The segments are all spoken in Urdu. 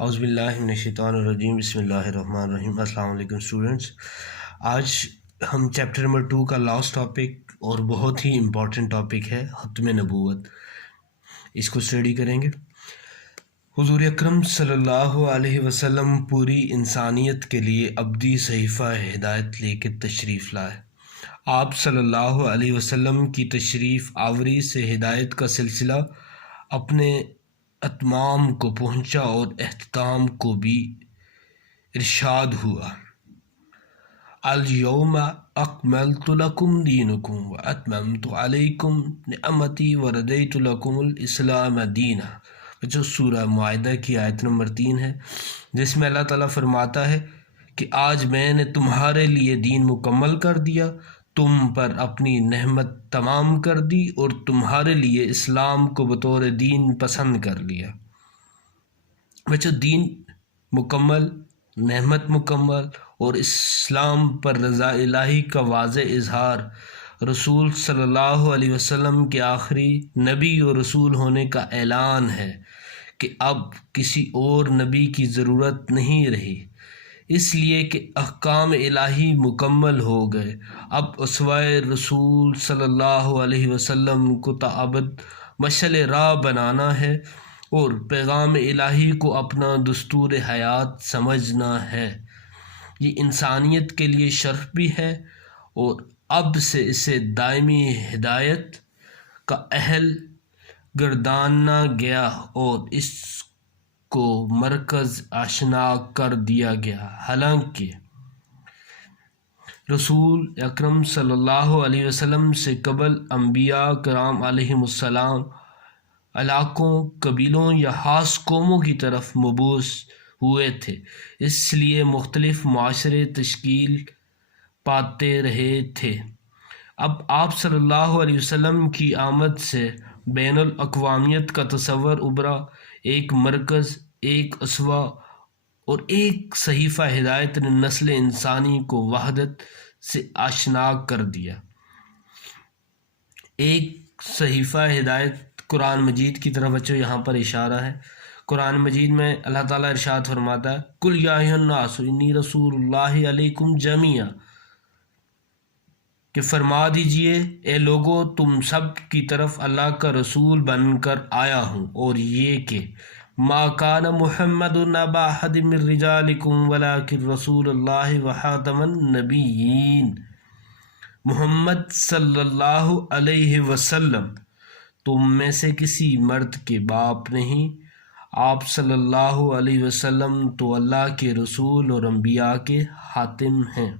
اعوذ باللہ من الشیطان الرجیم، بسم اللہ الرحمن الرحیم۔ السلام علیکم اسٹوڈنٹس، آج ہم چیپٹر نمبر 2 کا لاسٹ ٹاپک اور بہت ہی امپورٹنٹ ٹاپک ہے ختم نبوت، اس کو اسٹڈی کریں گے۔ حضور اکرم صلی اللہ علیہ وسلم پوری انسانیت کے لیے ابدی صحیفہ ہدایت لے کے تشریف لائے۔ آپ صلی اللہ علیہ وسلم کی تشریف آوری سے ہدایت کا سلسلہ اپنے اتمام کو پہنچا اور اختتام کو بھی ارشاد ہوا۔ الیوم اکملت لکم دینکم واتممت علیکم نعمتی وردیت لکم الاسلام دینا، جو سورہ معاہدہ کی آیت نمبر 3 ہے، جس میں اللہ تعالیٰ فرماتا ہے کہ آج میں نے تمہارے لیے دین مکمل کر دیا، تم پر اپنی نعمت تمام کر دی اور تمہارے لیے اسلام کو بطور دین پسند کر لیا۔ بچوں، دین مکمل، نعمت مکمل اور اسلام پر رضا الہی کا واضح اظہار رسول صلی اللہ علیہ وسلم کے آخری نبی اور رسول ہونے کا اعلان ہے کہ اب کسی اور نبی کی ضرورت نہیں رہی، اس لیے کہ احکام الہی مکمل ہو گئے۔ اب اسوہ رسول صلی اللہ علیہ وسلم کو تابد مشعل راہ بنانا ہے اور پیغام الہی کو اپنا دستور حیات سمجھنا ہے۔ یہ انسانیت کے لیے شرف بھی ہے اور اب سے اسے دائمی ہدایت کا اہل گردانا گیا اور اس کو مرکز آشنا کر دیا گیا۔ حالانکہ رسول اکرم صلی اللہ علیہ وسلم سے قبل انبیاء کرام علیہم السلام علاقوں، قبیلوں یا خاص قوموں کی طرف مبعوث ہوئے تھے، اس لیے مختلف معاشرے تشکیل پاتے رہے تھے۔ اب آپ صلی اللہ علیہ وسلم کی آمد سے بین الاقوامیت کا تصور ابھرا، ایک مرکز، ایک اسوہ اور ایک صحیفہ ہدایت نے نسل انسانی کو وحدت سے آشنا کر دیا۔ ایک صحیفہ ہدایت قرآن مجید کی طرف بچوں یہاں پر اشارہ ہے۔ قرآن مجید میں اللہ تعالیٰ ارشاد فرماتا ہے، قُلْ یَا أَیُّہَا النَّاسُ اِنِّی رَسُولُ اللہِ عَلَیکُم جَمِیعًا، کہ فرما دیجئے اے لوگو تم سب کی طرف اللہ کا رسول بن کر آیا ہوں، اور یہ کہ مَا كَانَ مُحَمَّدٌ أَبَا أَحَدٍ مِّن رِّجَالِكُمْ وَلَٰكِنَّ رَسُولَ اللہِ وَخَاتَمَ النَّبِيِّينَ۔ محمد صلی اللہ علیہ وسلم تم میں سے کسی مرد کے باپ نہیں، آپ صلی اللہ علیہ وسلم تو اللہ کے رسول اور انبیاء کے خاتم ہیں۔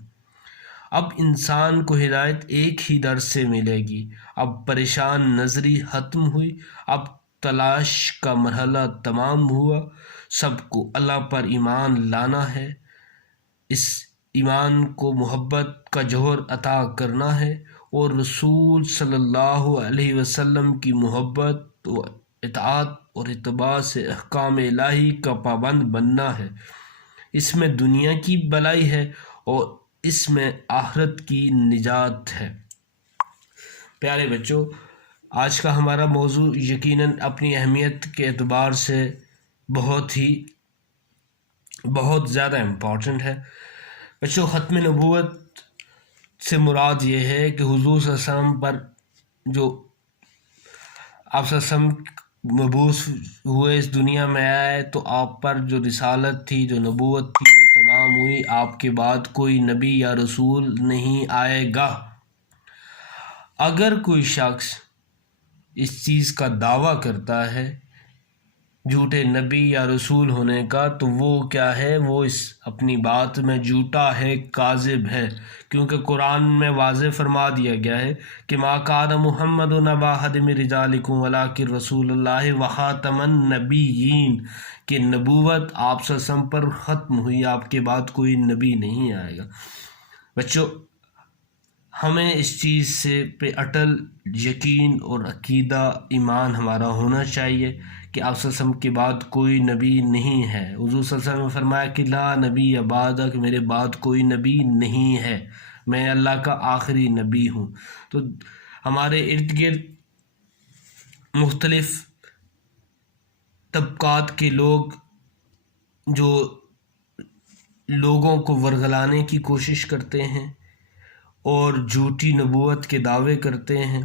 اب انسان کو ہدایت ایک ہی در سے ملے گی۔ اب پریشان نظری ختم ہوئی، اب تلاش کا مرحلہ تمام ہوا۔ سب کو اللہ پر ایمان لانا ہے، اس ایمان کو محبت کا جوہر عطا کرنا ہے اور رسول صلی اللہ علیہ وسلم کی محبت و اطاعت اور اتباع سے احکام الہی کا پابند بننا ہے۔ اس میں دنیا کی بھلائی ہے اور اس میں آخرت کی نجات ہے۔ پیارے بچوں، آج کا ہمارا موضوع یقیناً اپنی اہمیت کے اعتبار سے بہت زیادہ امپورٹنٹ ہے۔ بچوں، ختم نبوت سے مراد یہ ہے کہ حضور صلی اللہ علیہ وسلم پر جو آپ صلی اللہ علیہ وسلم مبعوث ہوئے، اس دنیا میں آئے، تو آپ پر جو رسالت تھی، جو نبوت تھی، وہ تمام ہوئی۔ آپ کے بعد کوئی نبی یا رسول نہیں آئے گا۔ اگر کوئی شخص اس چیز کا دعویٰ کرتا ہے جھوٹے نبی یا رسول ہونے کا، تو وہ کیا ہے؟ وہ اس اپنی بات میں جھوٹا ہے، کاذب ہے، کیونکہ قرآن میں واضح فرما دیا گیا ہے کہ مَا كَانَ مُحَمَّدٌ أَبَا أَحَدٍ مِّن رِّجَالِكُمْ وَلَٰكِنَّ رَسُولَ اللہِ وَخَاتَمَ النَّبِيِّينَ، کہ نبوت آپ صلی اللہ علیہ وسلم پر ختم ہوئی، آپ کے بعد کوئی نبی نہیں آئے گا۔ بچوں، ہمیں اس چیز سے پہ اٹل یقین اور عقیدہ ایمان ہمارا ہونا چاہیے کہ آپ صلی اللہ علیہ وسلم کے بعد کوئی نبی نہیں ہے۔ حضور صلی اللہ علیہ وسلم نے فرمایا کہ لا نبی بعدہ، کہ میرے بعد کوئی نبی نہیں ہے، میں اللہ کا آخری نبی ہوں۔ تو ہمارے ارد گرد مختلف طبقات کے لوگ جو لوگوں کو ورغلانے کی کوشش کرتے ہیں اور جھوٹی نبوت کے دعوے کرتے ہیں،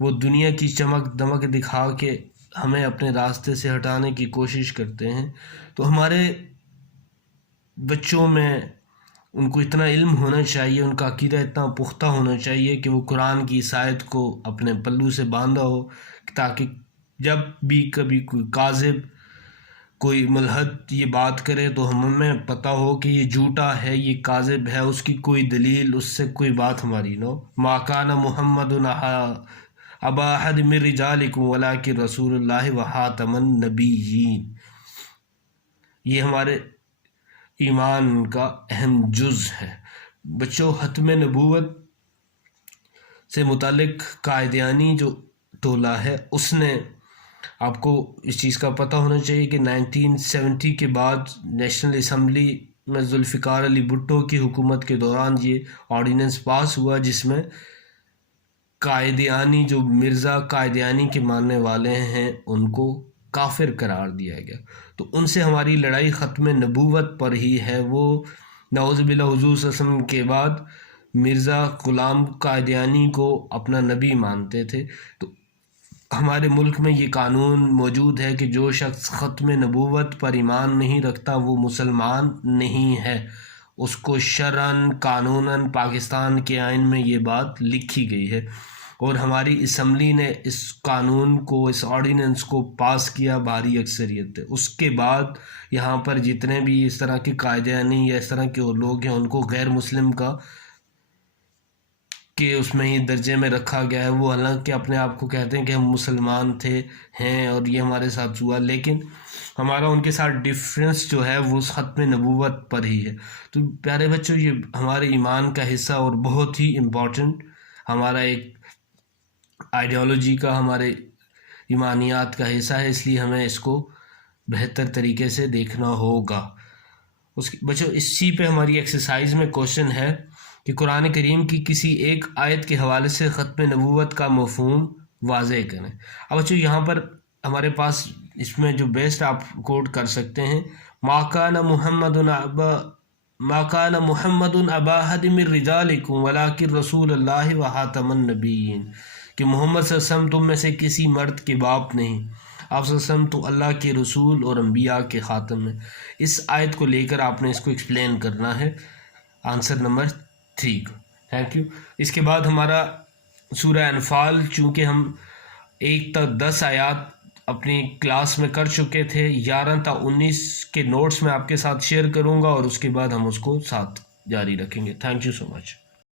وہ دنیا کی چمک دمک دکھا کے ہمیں اپنے راستے سے ہٹانے کی کوشش کرتے ہیں، تو ہمارے بچوں میں ان کو اتنا علم ہونا چاہیے، ان کا عقیدہ اتنا پختہ ہونا چاہیے کہ وہ قرآن کی اس آیت کو اپنے پلو سے باندھا ہو، تاکہ جب بھی کبھی کوئی کاذب، کوئی ملحد یہ بات کرے تو ہمیں پتہ ہو کہ یہ جھوٹا ہے، یہ کاذب ہے، اس کی کوئی دلیل، اس سے کوئی بات ہماری نہ ہو۔ ما کان محمد ابا احد من رجالکم ولکن رسول اللہ وخاتم النبیین، یہ ہمارے ایمان کا اہم جز ہے۔ بچوں، ختم نبوت سے متعلق قائدیانی جو ٹولہ ہے، اس نے، آپ کو اس چیز کا پتہ ہونا چاہیے کہ 1970 کے بعد نیشنل اسمبلی میں ذوالفقار علی بھٹو کی حکومت کے دوران یہ آرڈیننس پاس ہوا، جس میں قائدیانی، جو مرزا قائدیانی کے ماننے والے ہیں، ان کو کافر قرار دیا گیا۔ تو ان سے ہماری لڑائی ختم نبوت پر ہی ہے۔ وہ نعوذ باللہ حضور صلی اللہ علیہ وسلم کے بعد مرزا غلام قادیانی کو اپنا نبی مانتے تھے۔ تو ہمارے ملک میں یہ قانون موجود ہے کہ جو شخص ختم نبوت پر ایمان نہیں رکھتا وہ مسلمان نہیں ہے۔ اس کو شرعاً، قانوناً پاکستان کے آئین میں یہ بات لکھی گئی ہے، اور ہماری اسمبلی نے اس قانون کو، اس آرڈیننس کو پاس کیا بھاری اکثریت سے۔ اس کے بعد یہاں پر جتنے بھی اس طرح کے قائدیانی یا اس طرح کے لوگ ہیں، ان کو غیر مسلم کا کہ اس میں ہی درجے میں رکھا گیا ہے۔ وہ حالانکہ اپنے آپ کو کہتے ہیں کہ ہم مسلمان ہیں اور یہ ہمارے ساتھ ہوا، لیکن ہمارا ان کے ساتھ ڈیفرنس جو ہے وہ ختم نبوت پر ہی ہے۔ تو پیارے بچوں، یہ ہمارے ایمان کا حصہ اور بہت ہی امپورٹنٹ، ہمارا ایک آئیڈیالوجی کا، ہمارے ایمانیات کا حصہ ہے، اس لیے ہمیں اس کو بہتر طریقے سے دیکھنا ہوگا۔ بچوں، اسی پہ ہماری ایکسرسائز میں کوشچن ہے کہ قرآن کریم کی کسی ایک آیت کے حوالے سے ختم نبوت کا مفہوم واضح کریں۔ اب بچوں، یہاں پر ہمارے پاس اس میں جو بیسٹ آپ کوٹ کر سکتے ہیں، ما کان محمد ابا احد من رجالکم ولکن رسول اللہ وخاتم النبیین، کہ محمد صلی اللہ علیہ وسلم تم میں سے کسی مرد کے باپ نہیں، آپ صلی اللہ علیہ وسلم تو اللہ کے رسول اور انبیاء کے خاتم ہیں۔ اس آیت کو لے کر آپ نے اس کو ایکسپلین کرنا ہے، آنسر نمبر 3 کو۔ Thank you. اس کے بعد ہمارا سورہ انفال، چونکہ ہم 1 تا 10 آیات اپنی کلاس میں کر چکے تھے، 11 تا 19 کے نوٹس میں آپ کے ساتھ شیئر کروں گا، اور اس کے بعد ہم اس کو ساتھ جاری رکھیں گے۔ Thank you so much.